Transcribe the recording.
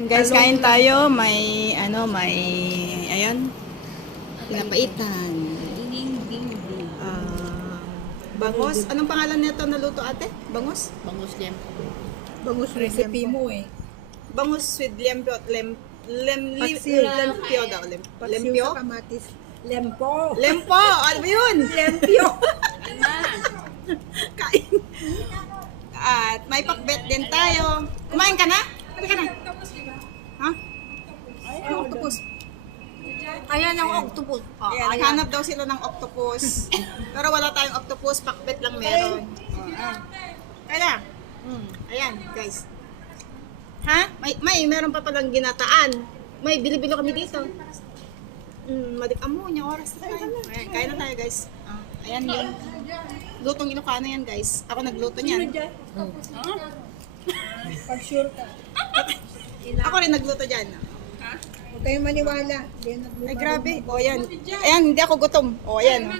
And guys, kain tayo. May, ayan, pinapaitan. Bangos. Anong pangalan nito naluto ate? Bangos? Bangus liempo. Bangus with Recipe liempo. mo eh. Bangus with liempo. Paksiw. Liempio daw. Paksiw Liempio? sa kamatis. Lempo. Lempo! Ano ba yun? Lempyo. Kain. At may pakbet din tayo. Kumain ka na? Halika na. Ha? Ano octopus? Ayan ang octopus. Ayan, naghanap daw sila ng octopus. Pero wala tayong octopus, pakbet lang meron. Kaya, ayan, guys. Ha? Meron pa palang ginataan. May bili-bilo kami dito. Madikam mo, niya oras na tayo. Ayan, kaya na tayo, guys. Ayan yun. Lutong Ilocano yan, guys. Ako nagluto niyan. Pag sure ka. Ako rin nagluto dyan. Huwag kayong maniwala. Hindi yan nagluto. Ay, grabe. O, ayan. Ayan, hindi ako gutom. O, ayan.